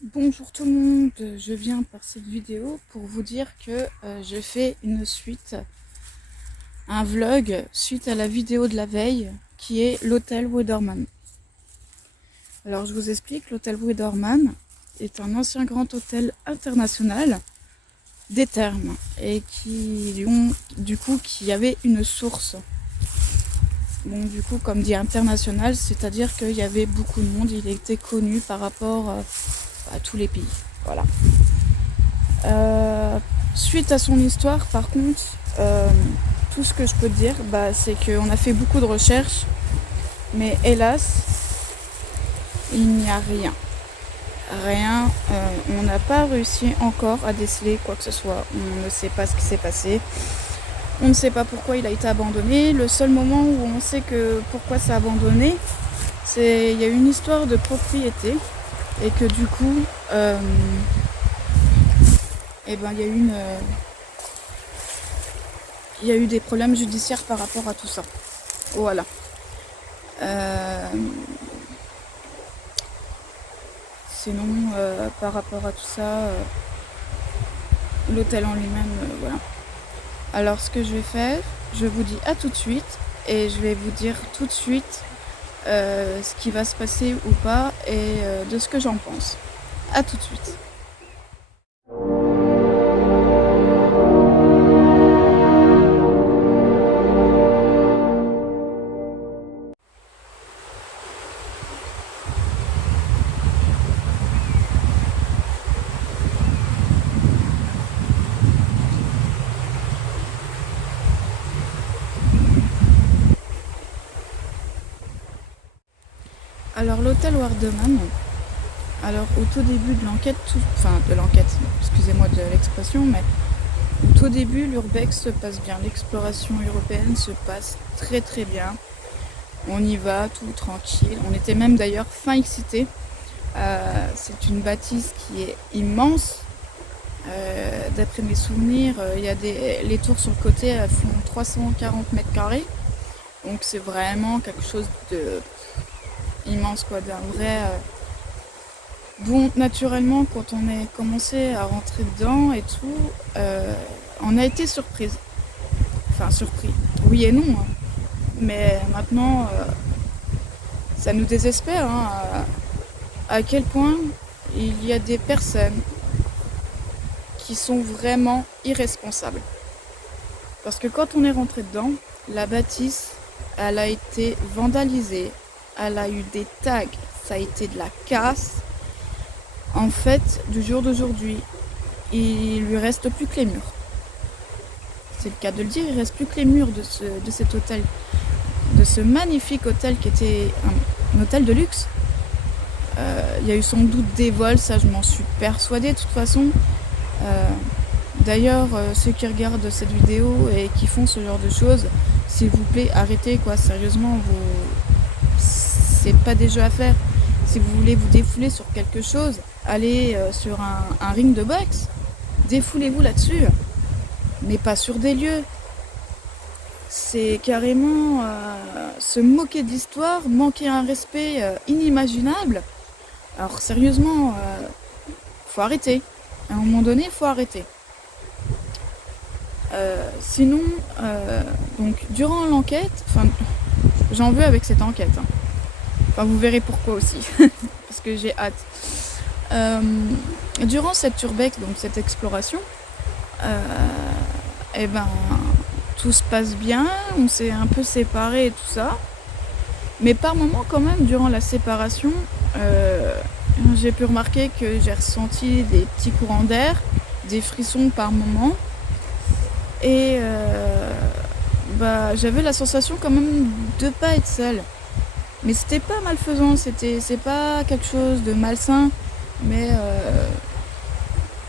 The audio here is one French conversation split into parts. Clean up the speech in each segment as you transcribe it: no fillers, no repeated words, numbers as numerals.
Bonjour tout le monde, je viens par cette vidéo pour vous dire que j'ai fait une suite, un vlog suite à la vidéo de la veille qui est l'hôtel Wederman. Alors je vous explique, l'hôtel Wederman est un ancien grand hôtel international des Thermes et qui avait une source. Bon, du coup, comme dit international, c'est-à-dire qu'il y avait beaucoup de monde, il était connu par rapport à tous les pays. Voilà. Suite à son histoire, par contre, tout ce que je peux dire, c'est qu'on a fait beaucoup de recherches, mais hélas, il n'y a rien. Rien, on n'a pas réussi encore à déceler quoi que ce soit. On ne sait pas ce qui s'est passé. On ne sait pas pourquoi il a été abandonné. Le seul moment où on sait que pourquoi c'est abandonné, c'est il y a une histoire de propriété et que du coup, il y a eu des problèmes judiciaires par rapport à tout ça. Voilà. Sinon, par rapport à tout ça, l'hôtel en lui-même, voilà. Alors, ce que je vais faire, je vous dis à tout de suite et je vais vous dire tout de suite ce qui va se passer ou pas et de ce que j'en pense. À tout de suite. Alors l'hôtel Wederman, alors au tout début de l'enquête, excusez-moi de l'expression, mais au tout début l'urbex se passe bien, l'exploration européenne se passe très très bien. On y va tout tranquille, on était même d'ailleurs fin excité. C'est une bâtisse qui est immense. D'après mes souvenirs, les tours sur le côté elles font 340 mètres carrés. Donc c'est vraiment quelque chose de immense, quoi, d'un vrai. Bon, naturellement, quand on est commencé à rentrer dedans et tout, on a été surprise. Enfin, surpris. Oui et non. Hein. Mais maintenant, ça nous désespère hein, à quel point il y a des personnes qui sont vraiment irresponsables. Parce que quand on est rentré dedans, la bâtisse, elle a été vandalisée, elle a eu des tags, ça a été de la casse. En fait, du jour d'aujourd'hui, il lui reste plus que les murs. C'est le cas de le dire, il reste plus que les murs de cet hôtel, de ce magnifique hôtel qui était un hôtel de luxe. Il y a eu sans doute des vols, ça je m'en suis persuadée de toute façon. D'ailleurs, ceux qui regardent cette vidéo et qui font ce genre de choses, s'il vous plaît, arrêtez quoi, sérieusement, c'est pas des jeux à faire. Si vous voulez vous défouler sur quelque chose, allez sur un ring de boxe, défoulez-vous là-dessus, mais pas sur des lieux. C'est carrément se moquer de l'histoire, manquer un respect inimaginable. Alors sérieusement, faut arrêter. À un moment donné, il faut arrêter. Sinon, donc durant l'enquête, j'en veux avec cette enquête. Hein. Enfin, vous verrez pourquoi aussi, parce que j'ai hâte. Durant cette urbex, donc cette exploration, tout se passe bien, on s'est un peu séparés et tout ça. Mais par moments, quand même, durant la séparation, j'ai pu remarquer que j'ai ressenti des petits courants d'air, des frissons par moments. Et j'avais la sensation quand même de pas être seule. Mais c'était pas malfaisant, c'est pas quelque chose de malsain, mais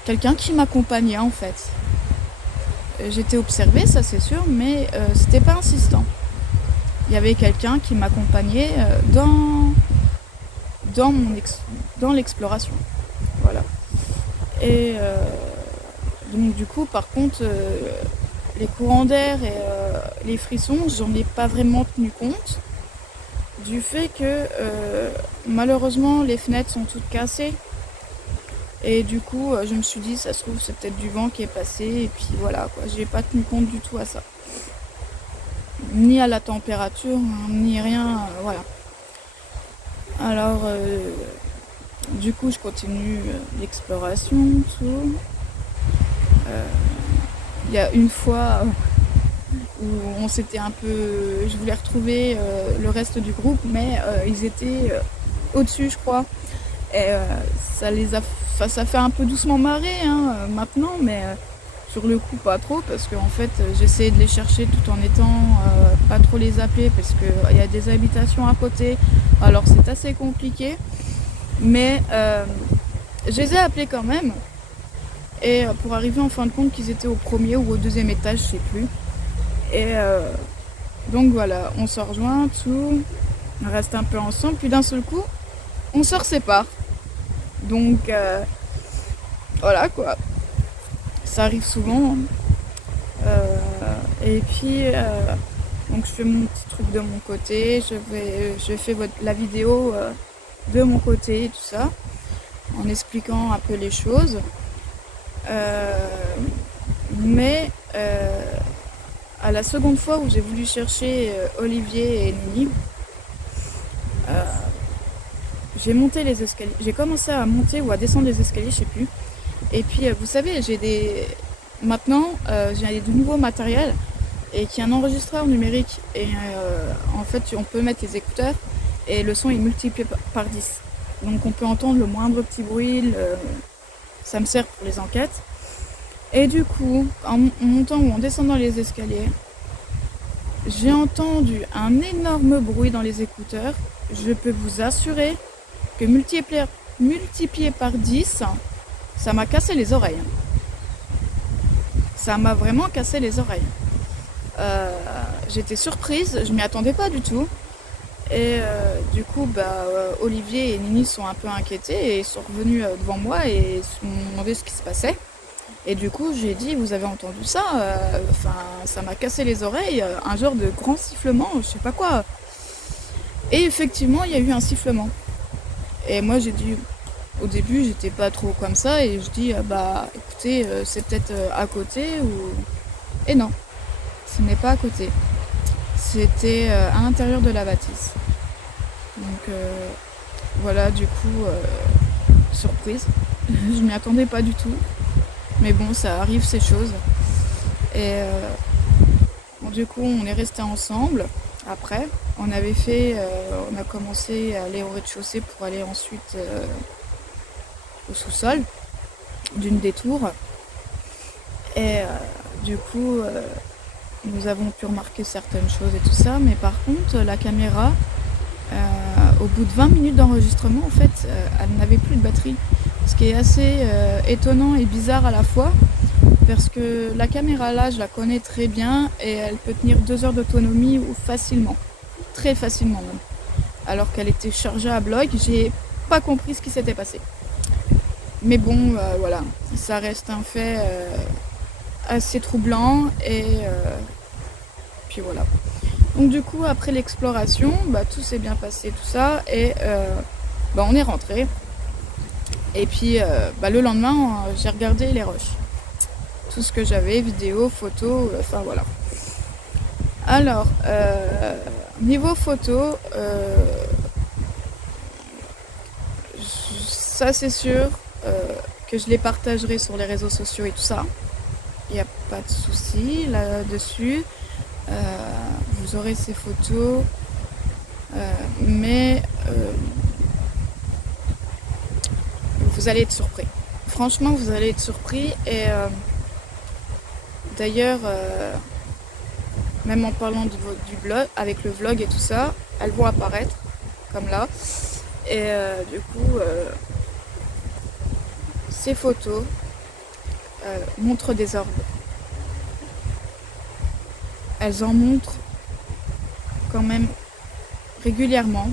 quelqu'un qui m'accompagnait en fait. J'étais observée, ça c'est sûr, mais c'était pas insistant. Il y avait quelqu'un qui m'accompagnait dans l'exploration. Voilà. Et donc du coup, par contre, les courants d'air et les frissons, j'en ai pas vraiment tenu compte. Du fait que malheureusement les fenêtres sont toutes cassées. Et du coup, je me suis dit, ça se trouve, c'est peut-être du vent qui est passé. Et puis voilà, quoi. J'ai pas tenu compte du tout à ça. Ni à la température, hein, ni rien. Voilà. Alors, du coup, je continue l'exploration, tout. Il y a une fois où on s'était un peu... Je voulais retrouver le reste du groupe, mais ils étaient au-dessus, je crois. Et ça les a... Enfin, ça fait un peu doucement marrer maintenant, mais sur le coup pas trop, parce qu'en fait j'essayais de les chercher tout en étant pas trop les appeler, parce qu'il y a des habitations à côté, alors c'est assez compliqué, mais je les ai appelés quand même, et pour arriver en fin de compte qu'ils étaient au premier ou au deuxième étage, je sais plus. Et donc voilà, on se rejoint, tout, on reste un peu ensemble, puis d'un seul coup on se sépare. Donc voilà quoi, ça arrive souvent. Et puis donc je fais mon petit truc de mon côté, je fais la vidéo de mon côté et tout ça, en expliquant un peu les choses. Mais à la seconde fois où j'ai voulu chercher Olivier et Nini, j'ai monté les escaliers, j'ai commencé à monter ou à descendre les escaliers, je sais plus. Et puis vous savez, maintenant j'ai du nouveau matériel et qui est un enregistreur numérique. Et en fait, on peut mettre les écouteurs et le son est multiplié par 10. Donc on peut entendre le moindre petit bruit, ça me sert pour les enquêtes. Et du coup, en montant ou en descendant les escaliers, j'ai entendu un énorme bruit dans les écouteurs. Je peux vous assurer que multiplié par 10, ça m'a cassé les oreilles. Ça m'a vraiment cassé les oreilles. J'étais surprise, je m'y attendais pas du tout. Et du coup, Olivier et Nini sont un peu inquiétés et sont revenus devant moi et m'ont demandé ce qui se passait. Et du coup, j'ai dit, vous avez entendu ça? Ça m'a cassé les oreilles, un genre de grand sifflement, je sais pas quoi. Et effectivement, il y a eu un sifflement. Et moi, j'ai dit, au début, j'étais pas trop comme ça, et je dis, écoutez, c'est peut-être à côté, ou... Et non, ce n'est pas à côté. C'était à l'intérieur de la bâtisse. Donc voilà, du coup, surprise. Je m'y attendais pas du tout. Mais bon, ça arrive ces choses. Et du coup, on est restés ensemble. Après, on a commencé à aller au rez-de-chaussée pour aller ensuite au sous-sol d'une des tours. Et du coup, nous avons pu remarquer certaines choses et tout ça. Mais par contre, la caméra, au bout de 20 minutes d'enregistrement, en fait, elle n'avait plus de batterie. Ce qui est assez étonnant et bizarre à la fois, parce que la caméra là, je la connais très bien et elle peut tenir 2 heures d'autonomie ou facilement, très facilement même. Alors qu'elle était chargée à bloc, j'ai pas compris ce qui s'était passé. Mais bon, voilà, ça reste un fait assez troublant et puis voilà. Donc du coup, après l'exploration, tout s'est bien passé, tout ça, et on est rentré. Et puis le lendemain, j'ai regardé les rushs. Tout ce que j'avais, vidéos, photos, enfin voilà. Alors, niveau photo, ça c'est sûr que je les partagerai sur les réseaux sociaux et tout ça. Il n'y a pas de souci là-dessus. Vous aurez ces photos. Mais vous allez être surpris. Franchement, vous allez être surpris. Et d'ailleurs, même en parlant du blog, avec le vlog et tout ça, elles vont apparaître, comme là. Et du coup, ces photos montrent des orbes. Elles en montrent quand même régulièrement,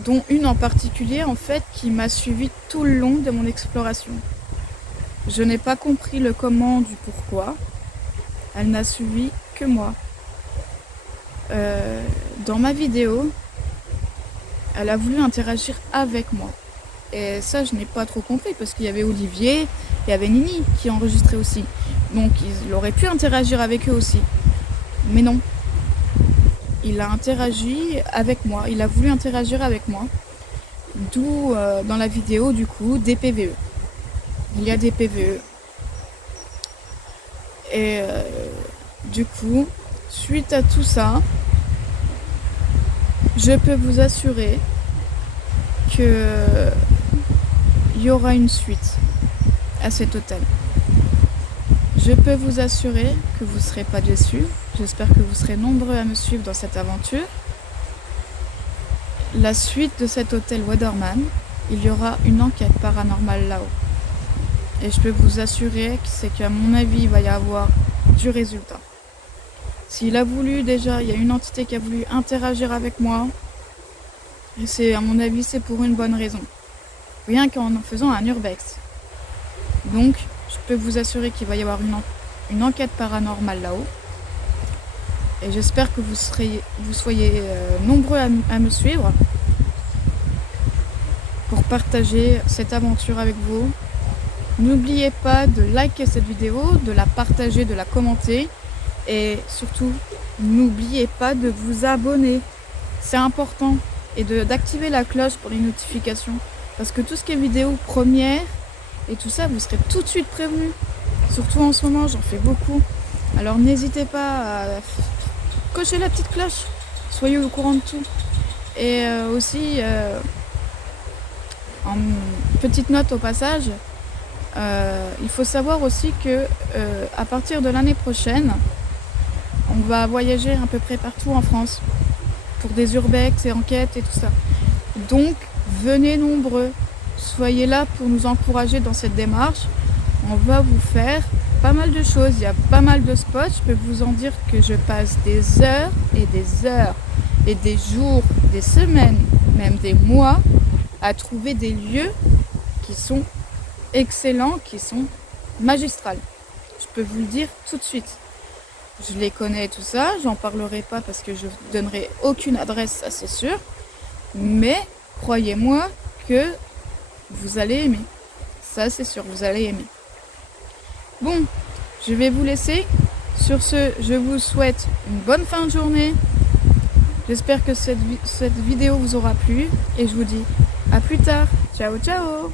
dont une en particulier en fait qui m'a suivi tout le long de mon exploration. Je n'ai pas compris le comment du pourquoi. Elle n'a suivi que moi. Dans ma vidéo, elle a voulu interagir avec moi. Et ça, je n'ai pas trop compris parce qu'il y avait Olivier, il y avait Nini qui enregistraient aussi. Donc il aurait pu interagir avec eux aussi. Mais non. Il a interagi avec moi, il a voulu interagir avec moi. D'où dans la vidéo du coup des PVE. Il y a des PVE. Et du coup, suite à tout ça, je peux vous assurer que il y aura une suite à cet hôtel. Je peux vous assurer que vous ne serez pas déçus. J'espère que vous serez nombreux à me suivre dans cette aventure. La suite de cet hôtel Weatherman, il y aura une enquête paranormale là-haut. Et je peux vous assurer que c'est qu'à mon avis, il va y avoir du résultat. S'il a voulu déjà, il y a une entité qui a voulu interagir avec moi. Et c'est, à mon avis, c'est pour une bonne raison. Rien qu'en faisant un urbex. Donc, je peux vous assurer qu'il va y avoir une enquête paranormale là-haut. Et j'espère que vous soyez nombreux à me suivre pour partager cette aventure avec vous. N'oubliez pas de liker cette vidéo, de la partager, de la commenter. Et surtout, n'oubliez pas de vous abonner. C'est important. Et d'activer la cloche pour les notifications. Parce que tout ce qui est vidéo première et tout ça, vous serez tout de suite prévenus. Surtout en ce moment, j'en fais beaucoup. Alors n'hésitez pas à cocher la petite cloche. Soyez au courant de tout. Et aussi, en petite note au passage, il faut savoir aussi que à partir de l'année prochaine, on va voyager à peu près partout en France pour des urbex et enquêtes et tout ça. Donc, venez nombreux. Soyez là pour nous encourager dans cette démarche. On va vous faire pas mal de choses. Il y a pas mal de spots. Je peux vous en dire que je passe des heures et des jours, des semaines, même des mois à trouver des lieux qui sont excellents, qui sont magistrales. Je peux vous le dire tout de suite. Je les connais tout ça, j'en parlerai pas parce que je ne donnerai aucune adresse, ça c'est sûr. Mais croyez-moi que vous allez aimer. Ça c'est sûr, vous allez aimer. Bon, je vais vous laisser. Sur ce, je vous souhaite une bonne fin de journée. J'espère que cette vidéo vous aura plu. Et je vous dis à plus tard. Ciao, ciao!